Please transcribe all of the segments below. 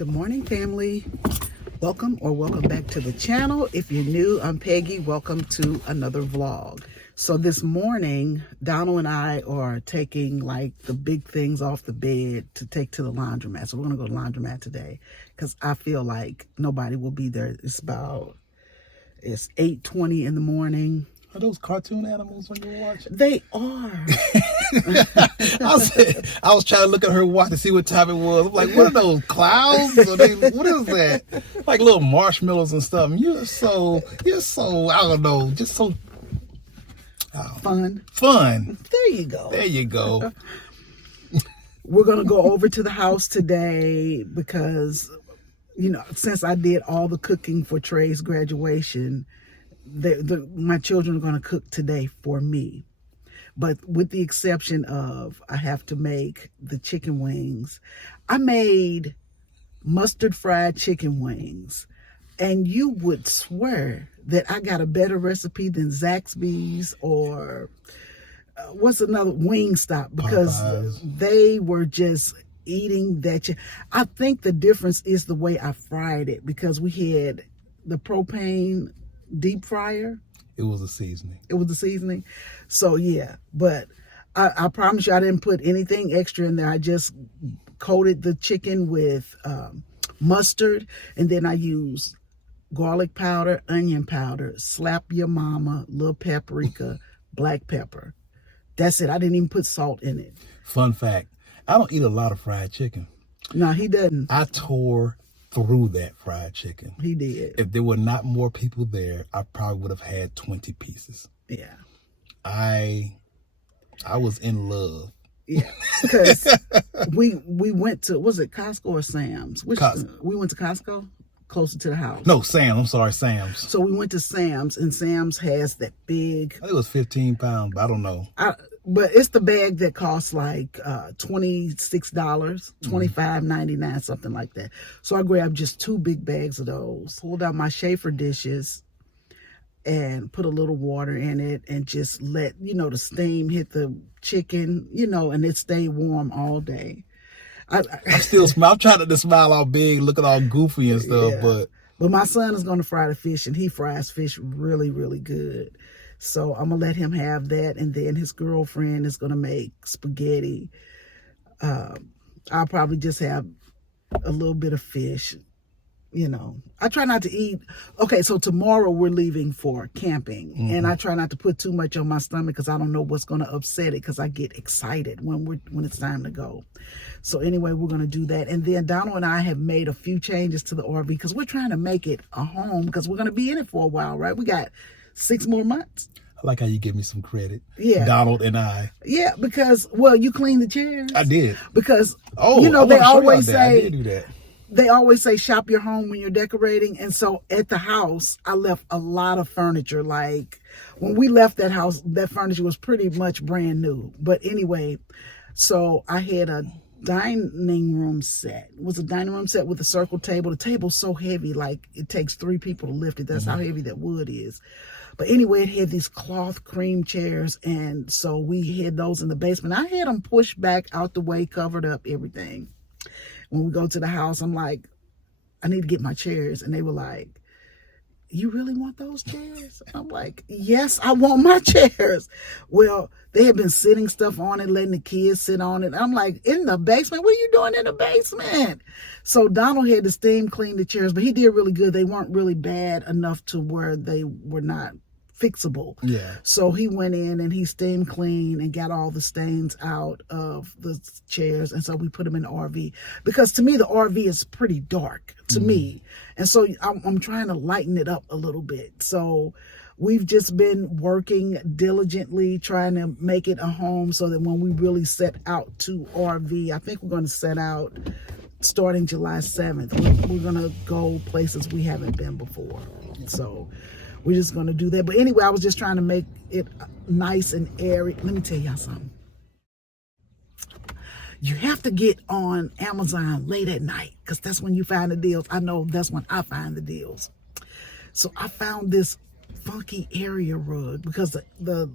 Good morning, family. Welcome back to the channel. If you're new, I'm Peggy. Welcome to another vlog. So this morning, Donald and I are taking like the big things off the bed to take to the laundromat. So we're gonna go to the laundromat today because I feel like nobody will be there. It's 8:20 in the morning. Are those cartoon animals when you were watching? They are. I was trying to look at her watch to see what time it was. I'm like, what are those clouds? What is that? Like little marshmallows and stuff. You're so, I don't know, just so Fun. There you go. There you go. We're going to go over to the house today because, you know, since I did all the cooking for Trey's graduation, my children are going to cook today for me. But with the exception of I have to make the chicken wings. I made mustard fried chicken wings. And you would swear that I got a better recipe than Zaxby's or what's another Wingstop, because Popeyes. They were just eating that. I think the difference is the way I fried it, because we had the propane deep fryer. It was a seasoning. It was the seasoning. So yeah, but I promise you I didn't put anything extra in there. I just coated the chicken with mustard, and then I used garlic powder, onion powder, slap your mama, little paprika, black pepper. That's it. I didn't even put salt in it. Fun fact, I don't eat a lot of fried chicken. No, he doesn't. I tore through that fried chicken. He did. If there were not more people there, I probably would have had 20 pieces. Yeah. I was in love. Yeah, because we went to, was it Costco or Sam's? We went to Costco, closer to the house. No, Sam's. I'm sorry, Sam's. So we went to Sam's, and Sam's has that big. I think it was 15 pounds, but I don't know. But it's the bag that costs like $26, $25.99, something like that. So I grabbed just 2 big bags of those, pulled out my Schaefer dishes, and put a little water in it, and just let, the steam hit the chicken, and it stayed warm all day. I'm still I'm trying to smile all big, looking all goofy and stuff, yeah. But my son is going to fry the fish, and he fries fish really, really good. So I'm going to let him have that, and then his girlfriend is going to make spaghetti. I'll probably just have a little bit of fish. I try not to eat. Okay, so tomorrow we're leaving for camping, and I try not to put too much on my stomach because I don't know what's going to upset it, because I get excited when it's time to go. So anyway, we're going to do that. And then Donald and I have made a few changes to the RV because we're trying to make it a home, because we're going to be in it for a while, right? We got 6 more months. I like how you give me some credit. Yeah. Donald and I. Yeah, because, you cleaned the chairs. I did. Because, they always say, I did do that. They always say shop your home when you're decorating. And so at the house, I left a lot of furniture. Like when we left that house, that furniture was pretty much brand new. But anyway, so I had a dining room set. It was a dining room set with a circle table. The table's so heavy, like it takes 3 people to lift it. That's how heavy that wood is. But anyway, it had these cloth cream chairs. And so we had those in the basement. I had them pushed back out the way, covered up, everything. When we go to the house, I'm like, I need to get my chairs. And they were like, you really want those chairs? I'm like, yes, I want my chairs. Well, they had been sitting stuff on it, letting the kids sit on it. I'm like, in the basement? What are you doing in the basement? So Donald had to steam clean the chairs, but he did really good. They weren't really bad enough to where they were not fixable. Yeah. So he went in and he steam cleaned and got all the stains out of the chairs. And so we put them in the RV, because to me, the RV is pretty dark to me. And so I'm trying to lighten it up a little bit. So we've just been working diligently, trying to make it a home so that when we really set out to RV, I think we're going to set out starting July 7th. We're going to go places we haven't been before. So we're just going to do that. But anyway, I was just trying to make it nice and airy. Let me tell y'all something. You have to get on Amazon late at night, because that's when you find the deals. I know that's when I find the deals. So I found this funky area rug, because the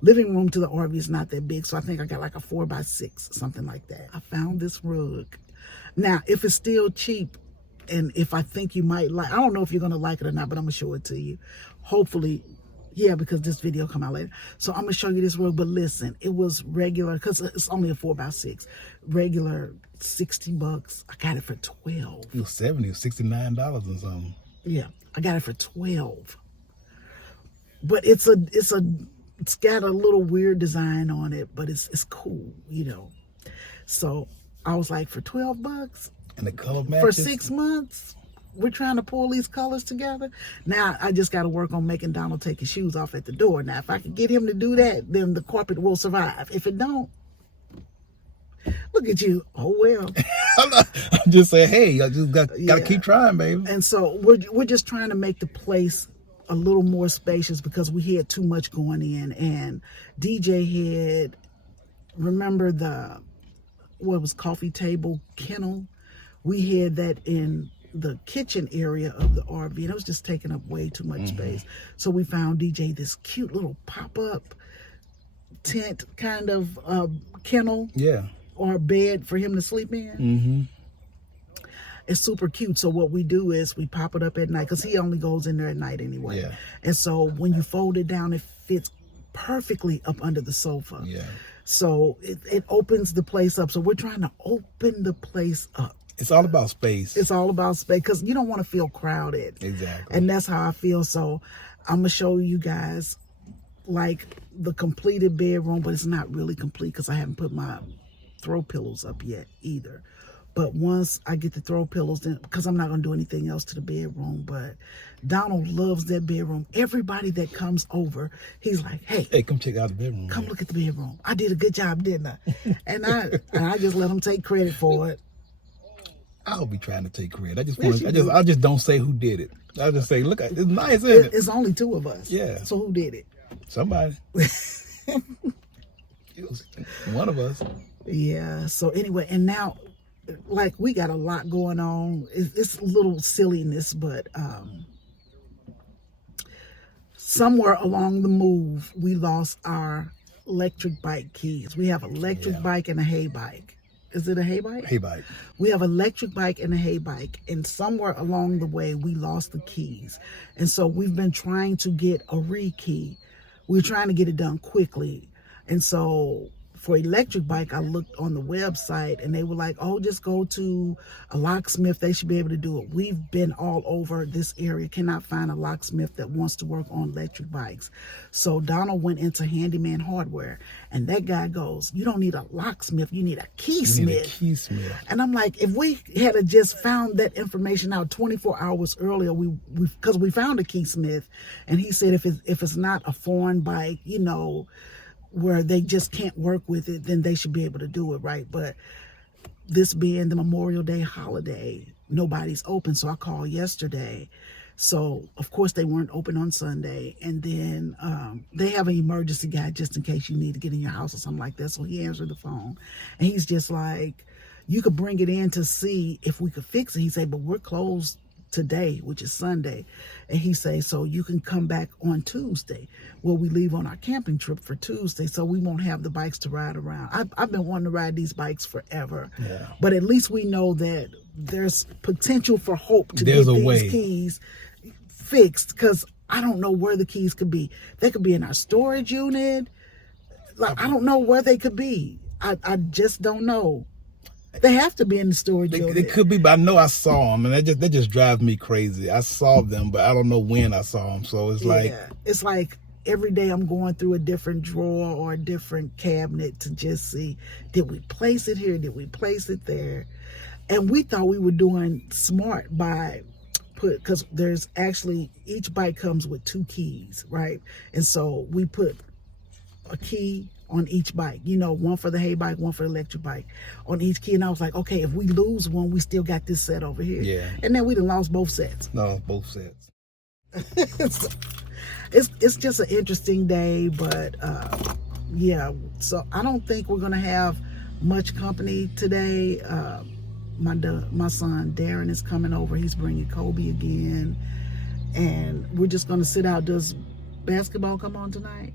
living room to the RV is not that big. So I think I got like a 4x6, something like that. I found this rug. Now, if it's still cheap, And if I think you might like, I don't know if you're going to like it or not, but I'm going to show it to you. Hopefully, yeah, because this video come out later. So I'm going to show you this rug. But listen, it was regular, because it's only a 4x6. Regular $60. I got it for $12. It was $70 or $69 and something. Yeah, I got it for $12. But it's got a little weird design on it, but it's cool, you know. So I was like, for $12 and the color matches for 6 months, we're trying to pull these colors together. Now I just got to work on making Donald take his shoes off at the door. Now, if I can get him to do that, then the carpet will survive. If it don't, look at you. Oh well. I'm just saying, hey, I just got to keep trying, baby. And so we're just trying to make the place a little more spacious, because we had too much going in. And DJ had, remember what was coffee table kennel? We had that in the kitchen area of the RV, and it was just taking up way too much space. So we found DJ this cute little pop-up tent kind of kennel, or bed for him to sleep in. It's super cute. So what we do is we pop it up at night, because he only goes in there at night anyway. And so when you fold it down, it fits perfectly up under the sofa. So it opens the place up. So we're trying to open the place up. It's all about space. It's all about space, because you don't want to feel crowded. Exactly. And that's how I feel. So I'm going to show you guys like the completed bedroom, but it's not really complete because I haven't put my throw pillows up yet either. But once I get the throw pillows, then, because I'm not going to do anything else to the bedroom, but Donald loves that bedroom. Everybody that comes over, he's like, hey, come check out the bedroom. Come look at the bedroom. I did a good job, didn't I? And I just let him take credit for it. I'll be trying to take credit. I just don't say who did it. I just say, look, it's nice, isn't it? It's only two of us. Yeah. So who did it? Somebody. It was one of us. Yeah. So anyway, and now, like, we got a lot going on. It's a little silliness, but somewhere along the move, we lost our electric bike keys. We have an electric bike and a hay bike. Is it a hay bike? Hay bike. We have an electric bike and a hay bike, and somewhere along the way, we lost the keys. And so we've been trying to get a rekey. We're trying to get it done quickly. And so for electric bike, I looked on the website, and they were like, oh, just go to a locksmith. They should be able to do it. We've been all over this area, cannot find a locksmith that wants to work on electric bikes. So Donald went into Handyman Hardware, and that guy goes, you don't need a locksmith, you need a keysmith. You need a keysmith. And I'm like, if we had just found that information out 24 hours earlier, because we found a keysmith, and he said if it's not a foreign bike, you know, where they just can't work with it, then they should be able to do it, right? But this being the Memorial Day holiday, nobody's open. So I called yesterday. So, of course, they weren't open on Sunday. And then they have an emergency guy just in case you need to get in your house or something like that. So he answered the phone. And he's just like, you could bring it in to see if we could fix it. He said, but we're closed today, which is Sunday. And he say, so you can come back on Tuesday. Well, we leave on our camping trip for Tuesday, so we won't have the bikes to ride around. I've been wanting to ride these bikes forever. But at least we know that there's potential for hope to get these keys fixed, because I don't know where the keys could be. They could be in our storage unit. Like, I don't know where they could be. I just don't know. They have to be in the storage unit. They could be, but I know I saw them, and that just drives me crazy. I saw them, but I don't know when I saw them. So it's it's like every day I'm going through a different drawer or a different cabinet to just see, did we place it here? Did we place it there? And we thought we were doing smart because there's actually, each bike comes with 2 keys, right? And so we put a key on each bike, you know, one for the hay bike, one for the electric bike, on each key. And I was like, okay, if we lose one, we still got this set over here. Yeah. And then we done lost both sets. No, both sets. It's just an interesting day, but yeah. So I don't think we're gonna have much company today. My son Darren is coming over. He's bringing Kobe again, and we're just gonna sit out. Does basketball come on tonight?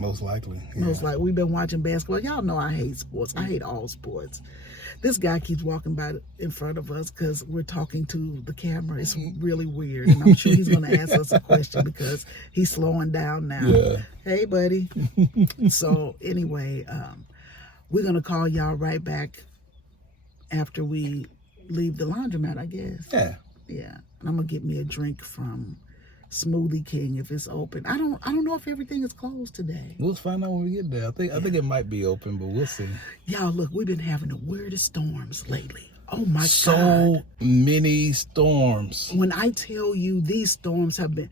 Most likely. Yeah. Most likely. We've been watching basketball. Y'all know I hate sports. I hate all sports. This guy keeps walking by in front of us because we're talking to the camera. It's really weird. And I'm sure he's going to ask us a question because he's slowing down now. Yeah. Hey, buddy. So anyway, we're going to call y'all right back after we leave the laundromat, I guess. Yeah. Yeah. And I'm going to get me a drink from Smoothie King if it's open. I don't know if everything is closed today. We'll find out when we get there. I think it might be open, but we'll see. Y'all, look, we've been having the weirdest storms lately. Oh my God. So many storms. When I tell you these storms have been,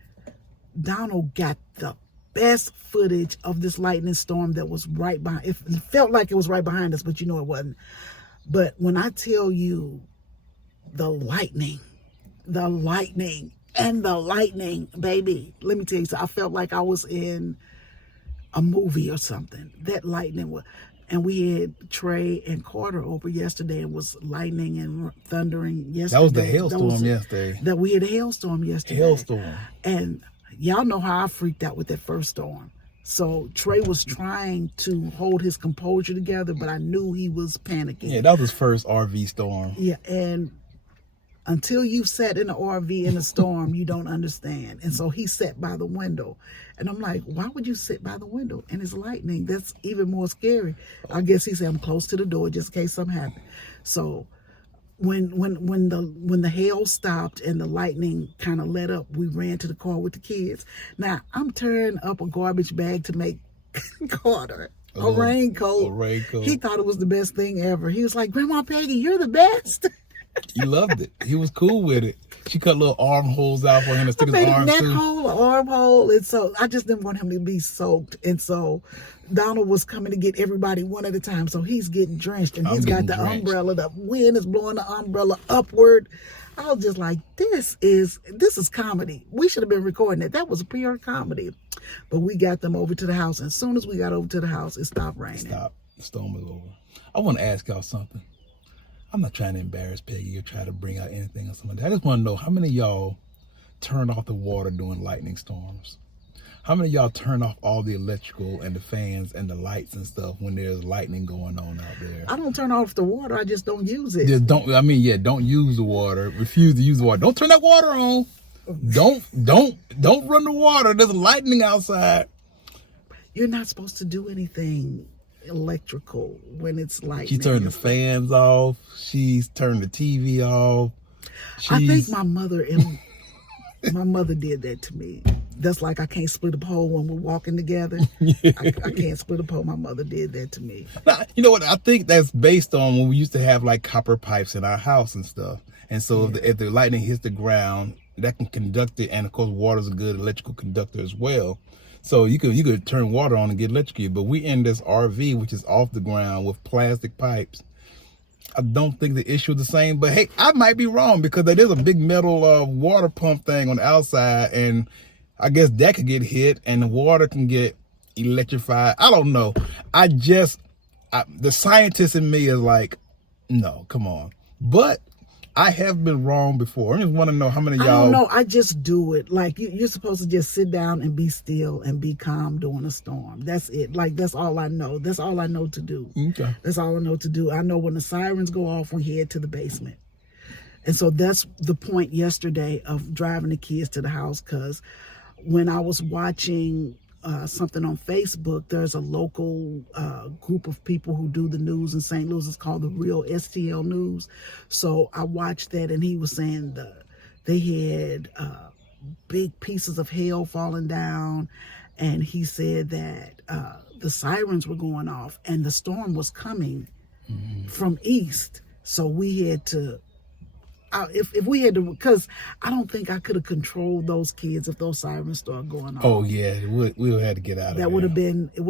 Donald got the best footage of this lightning storm that was right behind. It felt like it was right behind us, but you know it wasn't. But when I tell you the lightning, baby, let me tell you, so I felt like I was in a movie or something. That lightning was, and we had Trey and Carter over yesterday, and was lightning and thundering yesterday. That was the hailstorm yesterday. That we had a hailstorm yesterday. Hailstorm. And y'all know how I freaked out with that first storm. So Trey was trying to hold his composure together, but I knew he was panicking. Yeah, that was his first RV storm. Yeah, and until you've sat in an RV in a storm, you don't understand. And so he sat by the window. And I'm like, why would you sit by the window? And it's lightning. That's even more scary. I guess he said, I'm close to the door just in case something happened. So when the hail stopped and the lightning kind of let up, we ran to the car with the kids. Now, I'm tearing up a garbage bag to make Carter a raincoat. He thought it was the best thing ever. He was like, Grandma Peggy, you're the best. He loved it. He was cool with it. She cut little armholes out for him to stick his arms through. Neck hole, armhole, and so I just didn't want him to be soaked. And so Donald was coming to get everybody one at a time. So he's getting drenched, and he's got the umbrella. The wind is blowing the umbrella upward. I was just like, this is comedy. We should have been recording it. That was pure comedy. But we got them over to the house. And as soon as we got over to the house, it stopped raining. Stop. The storm was over. I want to ask y'all something. I'm not trying to embarrass Peggy or try to bring out anything or something like that. I just want to know how many of y'all turn off the water during lightning storms? How many of y'all turn off all the electrical and the fans and the lights and stuff when there's lightning going on out there? I don't turn off the water. I just don't use it. Don't use the water. Refuse to use the water. Don't turn that water on. Don't run the water. There's lightning outside. You're not supposed to do anything electrical when it's lightning. She turned the fans off. She's turned the TV off. I think my mother did that to me. That's like I can't split a pole when we're walking together. Yeah. I can't split a pole. My mother did that to me. Now, you know what? I think that's based on when we used to have like copper pipes in our house and stuff. And so if the lightning hits the ground, that can conduct it. And of course, water's a good electrical conductor as well. So you could turn water on and get electrocuted. But we in this RV, which is off the ground with plastic pipes. I don't think the issue is the same. But hey, I might be wrong because there is a big metal water pump thing on the outside. And I guess that could get hit and the water can get electrified. I don't know. The scientist in me is like, no, come on. But I have been wrong before. I just want to know how many of y'all... I don't know. I just do it. Like, you're supposed to just sit down and be still and be calm during a storm. That's it. Like, that's all I know. That's all I know to do. Okay. That's all I know to do. I know when the sirens go off, we head to the basement. And so that's the point yesterday of driving the kids to the house, because when I was watching something on Facebook, there's a local group of people who do the news in St. Louis. It's called the Real STL News. So I watched that, and he was saying they had big pieces of hail falling down, and he said that the sirens were going off, and the storm was coming from east. So we had to... If we had to, because I don't think I could have controlled those kids if those sirens started going off. Oh yeah, we would have had to get out of there. It would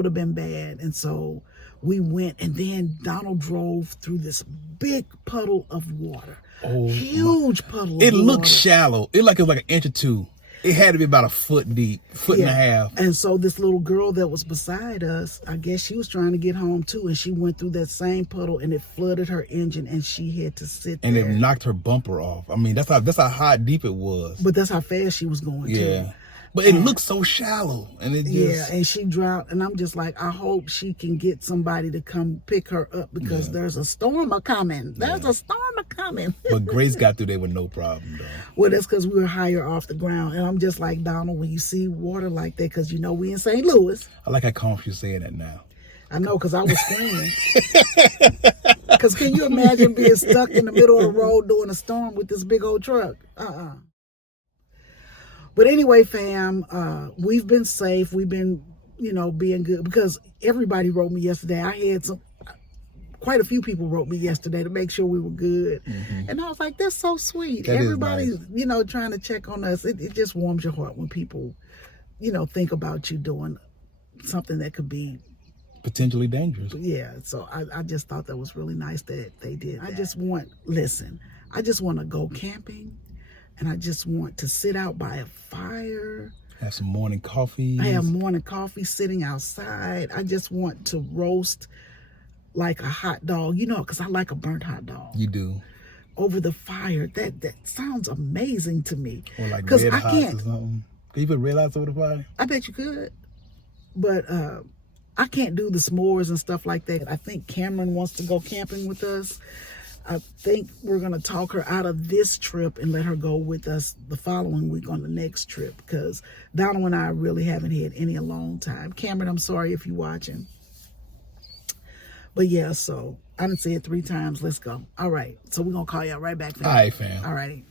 have been bad. And so we went, and then Donald drove through this big puddle of water. Oh, huge puddle of water. It looked shallow. It was like an inch or two. It had to be about a foot deep, foot and a half. And so this little girl that was beside us, I guess she was trying to get home too, and she went through that same puddle, and it flooded her engine, and she had to sit there. And it knocked her bumper off. I mean, that's how high deep it was. But that's how fast she was going too. But it looks so shallow, and it just Yeah, and she drowned, and I'm just like, I hope she can get somebody to come pick her up because there's a storm a coming. There's a storm a coming. But Grace got through there with no problem, though. Well, that's because we were higher off the ground, and I'm just like, Donald, when you see water like that, because you know we in St. Louis. I like how calm you're saying that now. I know, because I was screaming. Because can you imagine being stuck in the middle of the road during a storm with this big old truck? But anyway, fam, we've been safe. We've been, being good because everybody wrote me yesterday. I had quite a few people wrote me yesterday to make sure we were good. Mm-hmm. And I was like, that's so sweet. That Everybody's, nice. Trying to check on us. It just warms your heart when people, think about you doing something that could be potentially dangerous. Yeah. So I just thought that was really nice that they did that. I just want to go camping. And I just want to sit out by a fire. Have some morning coffee. I have morning coffee sitting outside. I just want to roast like a hot dog, because I like a burnt hot dog. You do. Over the fire. That sounds amazing to me. Or like red hots or something. Can you put red hots over the fire? I bet you could. But I can't do the s'mores and stuff like that. I think Cameron wants to go camping with us. I think we're going to talk her out of this trip and let her go with us the following week on the next trip because Donald and I really haven't had any a long time. Cameron, I'm sorry if you're watching. But yeah, so I done said it 3 times. Let's go. All right. So we're going to call y'all right back. All right, fam. All right.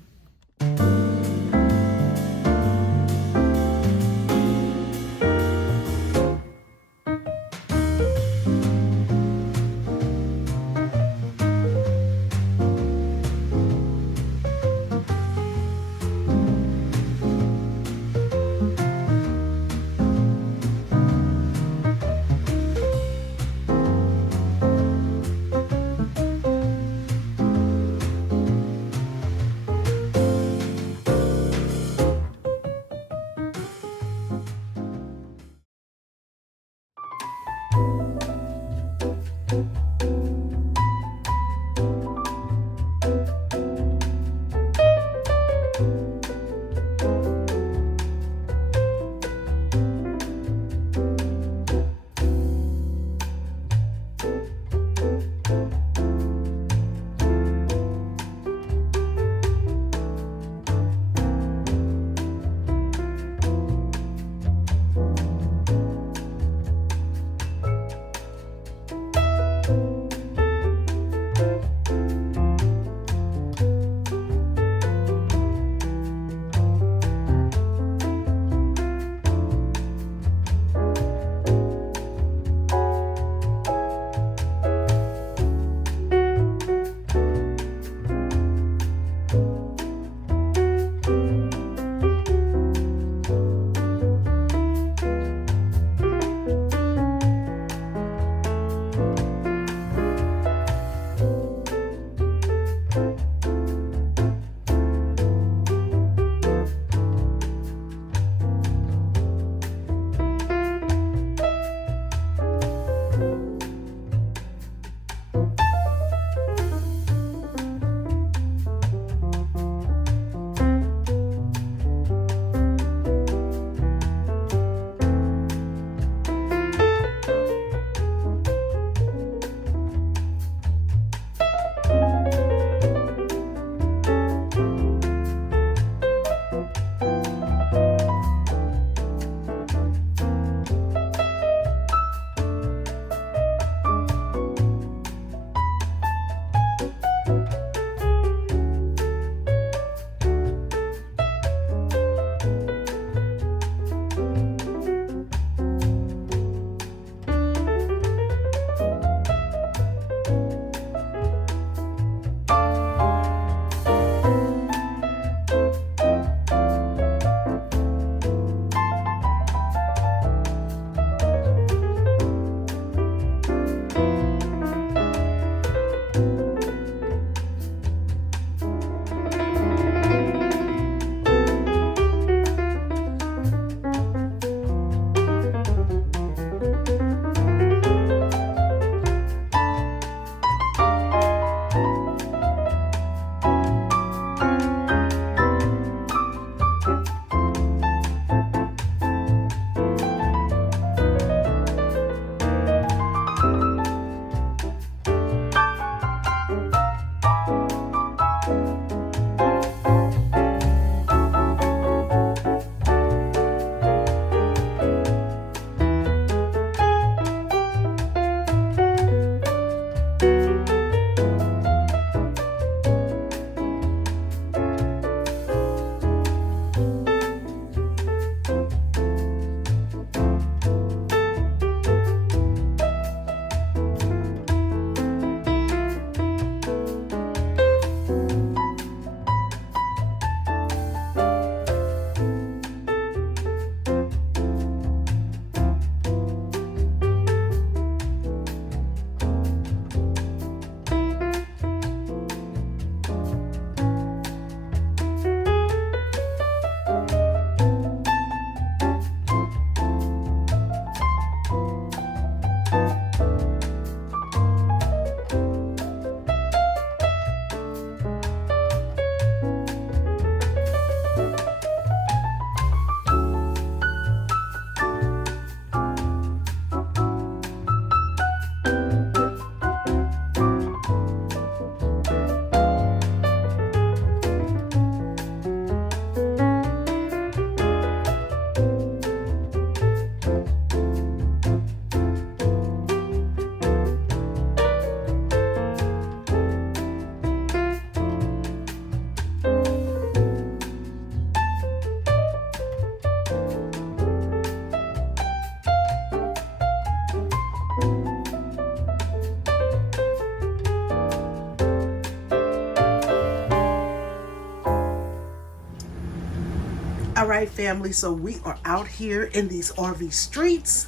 All right, family, so we are out here in these RV streets,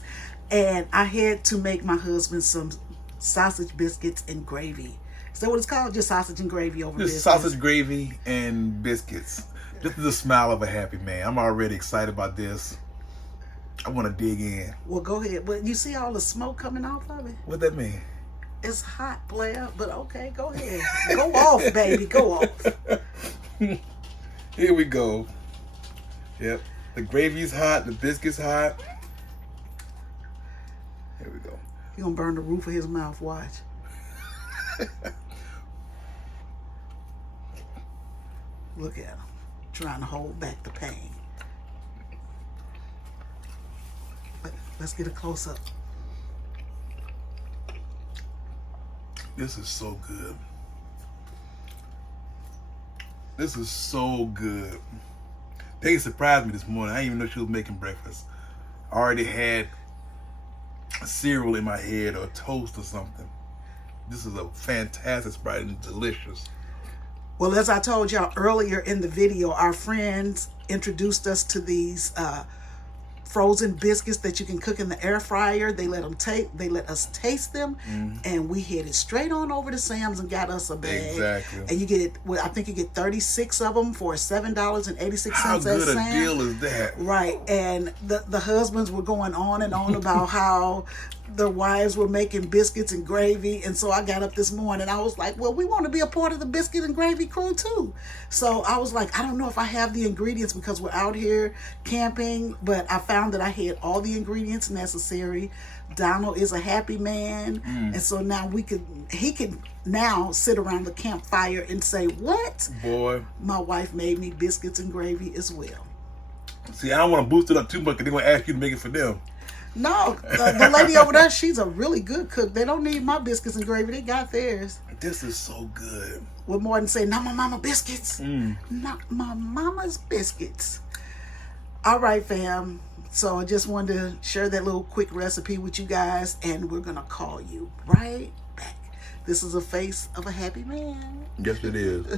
and I had to make my husband some sausage biscuits and gravy. Is that what it's called? Just sausage and gravy over Just biscuits? sausage gravy and biscuits. This is the smile of a happy man. I'm already excited about this. I want to dig in. Well, go ahead. But you see all the smoke coming off of it? What that mean? It's hot, player, but okay, go ahead. Go off, baby, go off. Here we go. Yep. The gravy's hot, the biscuit's hot. Here we go. You're going to burn the roof of his mouth, watch. Look at him, trying to hold back the pain. Let's get a close-up. This is so good. This is so good. Peggy surprised me this morning. I didn't even know she was making breakfast. I already had cereal in my head or toast or something. This is a fantastic Sprite and delicious. Well, as I told y'all earlier in the video, our friends introduced us to these frozen biscuits that you can cook in the air fryer. They let us taste them, and we headed straight on over to Sam's and got us a bag. Exactly. And you get, well, I think you get 36 of them for $7.86. How good a deal is that? Right. And the husbands were going on and on about how their wives were making biscuits and gravy. And so I got up this morning, I was like, well, we want to be a part of the biscuit and gravy crew too. So I was like, I don't know if I have the ingredients because we're out here camping, but I found that I had all the ingredients necessary. Donald is a happy man. And so now he can now sit around the campfire and say, what? Boy. My wife made me biscuits and gravy as well. See, I don't want to boost it up too much because they're going to ask you to make it for them. No, the lady over there, she's a really good cook. They don't need my biscuits and gravy. They got theirs. This is so good. With more than say, not my mama biscuits. Not my mama's biscuits. All right, fam. So I just wanted to share that little quick recipe with you guys, and we're going to call you right back. This is a face of a happy man. Yes, it is.